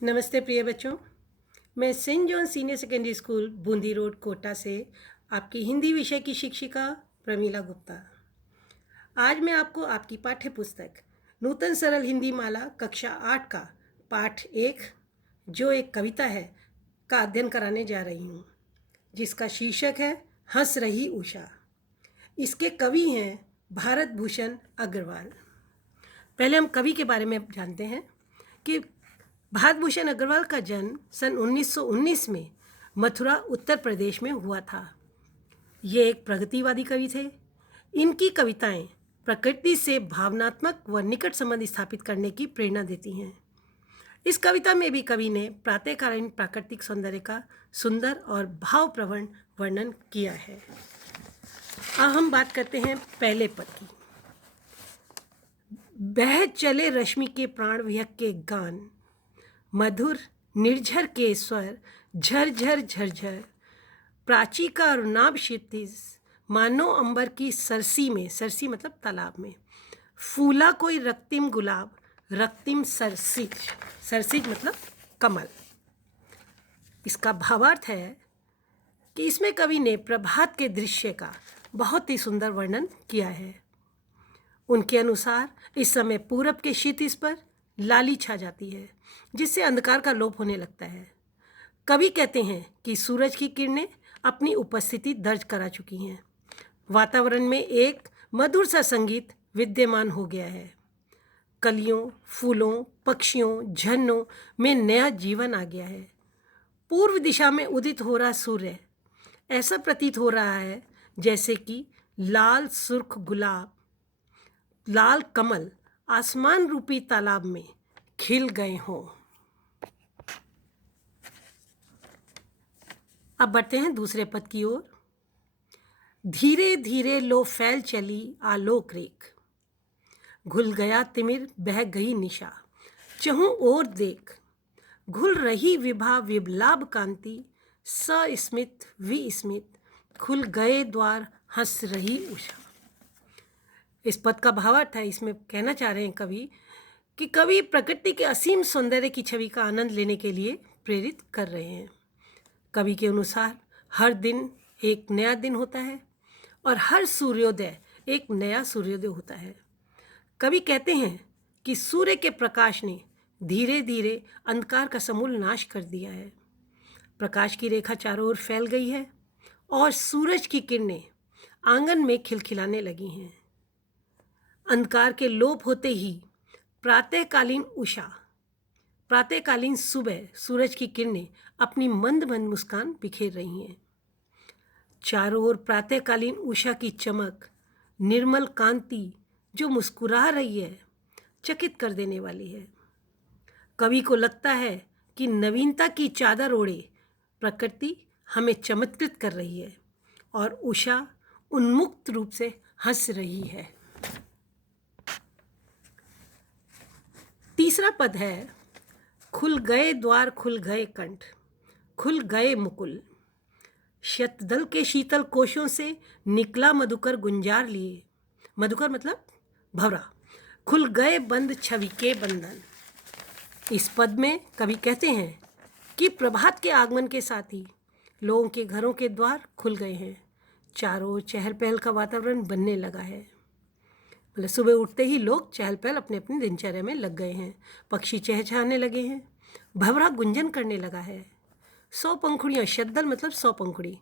नमस्ते प्रिय बच्चों। मैं Saint John senior secondary school Bundi road Kota से आपकी हिंदी विषय की शिक्षिका प्रमीला गुप्ता। आज मैं आपको आपकी पाठ्य पुस्तक नूतन सरल हिंदी माला कक्षा 8 का पाठ 1 जो एक कविता है का अध्ययन कराने जा रही हूँ, जिसका शीर्षक है हंस रही उषा। इसके कवि हैं भारत भूषण अग्रवाल। पहले हम कवि के बारे में जानते हैं कि भारत भूषण अग्रवाल का जन्म सन 1919 में मथुरा उत्तर प्रदेश में हुआ था। ये एक प्रगतिवादी कवि थे। इनकी कविताएं प्रकृति से भावनात्मक व निकट संबंध स्थापित करने की प्रेरणा देती हैं। इस कविता में भी कवि ने प्रातःकालीन प्राकृतिक सौंदर्य का सुंदर और भावप्रवण वर्णन किया है। अब हम बात करते हैं पहले पद की। बह चले रश्मि के प्राण विहग के गान, मधुर निर्झर के स्वर झरझर झरझर, प्राची का रुनाब क्षितिज मानो अंबर की सरसी में, सरसी मतलब तालाब में, फूला कोई रक्तिम गुलाब रक्तिम सरसिज, सरसिज मतलब कमल। इसका भावार्थ है कि इसमें कवि ने प्रभात के दृश्य का बहुत ही सुंदर वर्णन किया है। उनके अनुसार इस समय पूरब के क्षितिज पर लाली छा जाती है, जिससे अंधकार का लोप होने लगता है। कवि कहते हैं कि सूरज की किरणें अपनी उपस्थिति दर्ज करा चुकी हैं। वातावरण में एक मधुर सा संगीत विद्यमान हो गया है। कलियों, फूलों, पक्षियों, झरनों में नया जीवन आ गया है। पूर्व दिशा में उदित हो रहा सूर्य ऐसा प्रतीत हो रहा है जैसे कि लाल सुर्ख गुलाब, लाल कमल आसमान रूपी तालाब में खिल गए हों। अब बढ़ते हैं दूसरे पद की ओर। धीरे धीरे लो फैल चली आलोक रेख, घुल गया तिमिर बह गई निशा, चहु ओर देख, घुल रही विभा विभलाभ कांति, सस्मित विस्मित, खुल गए द्वार हंस रही उषा। इस पद का भावार्थ है, इसमें कहना चाह रहे हैं कवि कि कवि प्रकृति के असीम सौंदर्य की छवि का आनंद लेने के लिए प्रेरित कर रहे हैं। कवि के अनुसार हर दिन एक नया दिन होता है और हर सूर्योदय एक नया सूर्योदय होता है। कवि कहते हैं कि सूर्य के प्रकाश ने धीरे धीरे अंधकार का समूल नाश कर दिया है। प्रकाश की रेखा चारों ओर फैल गई है और सूरज की किरणें आंगन में खिलखिलाने लगी हैं। अंधकार के लोप होते ही प्रातःकालीन उषा, प्रातःकालीन सुबह सूरज की किरणें अपनी मंद मंद मुस्कान बिखेर रही हैं। चारों ओर प्रातःकालीन उषा की चमक, निर्मल कांति जो मुस्कुरा रही है, चकित कर देने वाली है। कवि को लगता है कि नवीनता की चादर ओढ़े प्रकृति हमें चमत्कृत कर रही है और उषा उन्मुक्त रूप से हंस रही है। तीसरा पद है खुल गए द्वार खुल गए कंठ, खुल गए मुकुल, शतदल के शीतल कोशों से निकला मधुकर गुंजार लिए, मधुकर मतलब भंवरा, खुल गए बंद छवि के बंधन। इस पद में कवि कहते हैं कि प्रभात के आगमन के साथ ही लोगों के घरों के द्वार खुल गए हैं। चारों ओर चहल पहल का वातावरण बनने लगा है। मतलब सुबह उठते ही लोग चहल पहल अपने अपनी दिनचर्या में लग गए हैं। पक्षी चहचहाने लगे हैं, भंवरा गुंजन करने लगा है। 100 पंखुड़ियाँ, शद्दल मतलब 100 पंखुड़ी,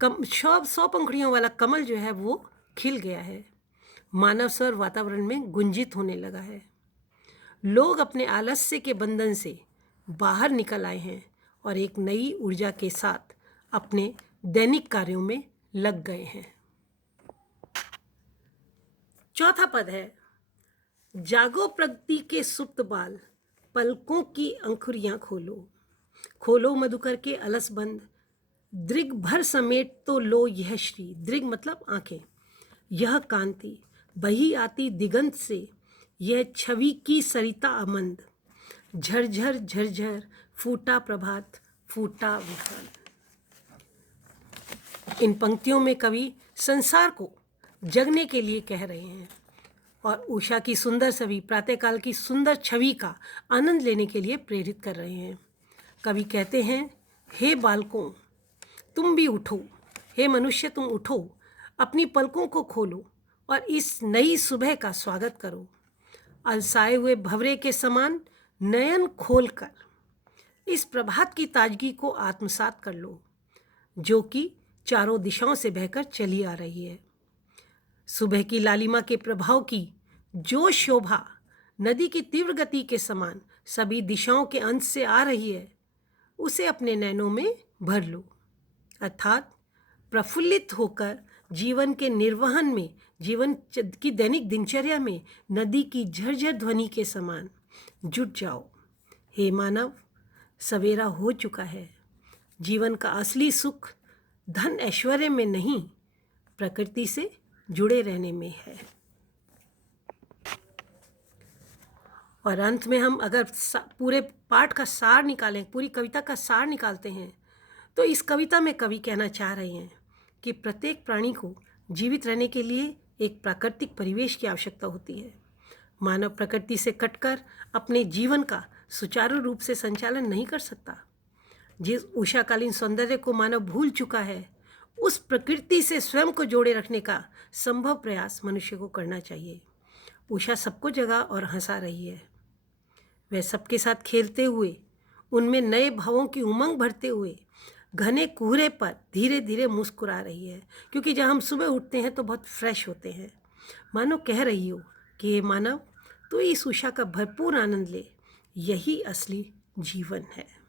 100 पंखुड़ियों वाला कमल जो है वो खिल गया है। मानव स्वर वातावरण में गुंजित होने लगा है। लोग अपने आलस्य के बंधन से बाहर निकल आए हैं और एक नई ऊर्जा के साथ अपने दैनिक कार्यों में लग गए हैं। चौथा पद है जागो प्रगति के सुप्त बाल, पलकों की अंकुरियां खोलो, खोलो मधुकर के अलस बंद, दृग भर समेट तो लो यह श्री, दृग मतलब आंखें, यह कांति बही आती दिगंत से, यह छवि की सरिता अमंद, झरझर झरझर फूटा प्रभात फूटा विफल। इन पंक्तियों में कवि संसार को जगने के लिए कह रहे हैं। और उषा की सुंदर छवि, प्रातःकाल की सुंदर छवि का आनंद लेने के लिए प्रेरित कर रहे हैं। कवि कहते हैं, हे बालकों तुम भी उठो, हे मनुष्य तुम उठो, अपनी पलकों को खोलो और इस नई सुबह का स्वागत करो। अलसाए हुए भंवरे के समान नयन खोलकर इस प्रभात की ताजगी को आत्मसात कर लो, जो कि चारों दिशाओं से बहकर चली आ रही है। सुबह की लालिमा के प्रभाव की जो शोभा नदी की तीव्र गति के समान सभी दिशाओं के अंत से आ रही है, उसे अपने नैनों में भर लो, अर्थात प्रफुल्लित होकर जीवन के निर्वहन में, जीवन की दैनिक दिनचर्या में नदी की झरझर ध्वनि के समान जुट जाओ। हे मानव, सवेरा हो चुका है। जीवन का असली सुख धन ऐश्वर्य में नहीं, प्रकृति से जुड़े रहने में है। और अंत में हम अगर पूरे पाठ का सार निकालें, पूरी कविता का सार निकालते हैं, तो इस कविता में कवि कहना चाह रहे हैं कि प्रत्येक प्राणी को जीवित रहने के लिए एक प्राकृतिक परिवेश की आवश्यकता होती है। मानव प्रकृति से कटकर अपने जीवन का सुचारू रूप से संचालन नहीं कर सकता। जिस उषाकालीन सौंदर्य को मानव भूल चुका है, उस प्रकृति से स्वयं को जोड़े रखने का संभव प्रयास मनुष्य को करना चाहिए। उषा सबको जगा और हंसा रही है। वह सबके साथ खेलते हुए, उनमें नए भावों की उमंग भरते हुए घने कोहरे पर धीरे धीरे मुस्कुरा रही है, क्योंकि जब हम सुबह उठते हैं तो बहुत फ्रेश होते हैं। मानो कह रही हो कि ये मानव, तो इस उषा का भरपूर आनंद ले, यही असली जीवन है।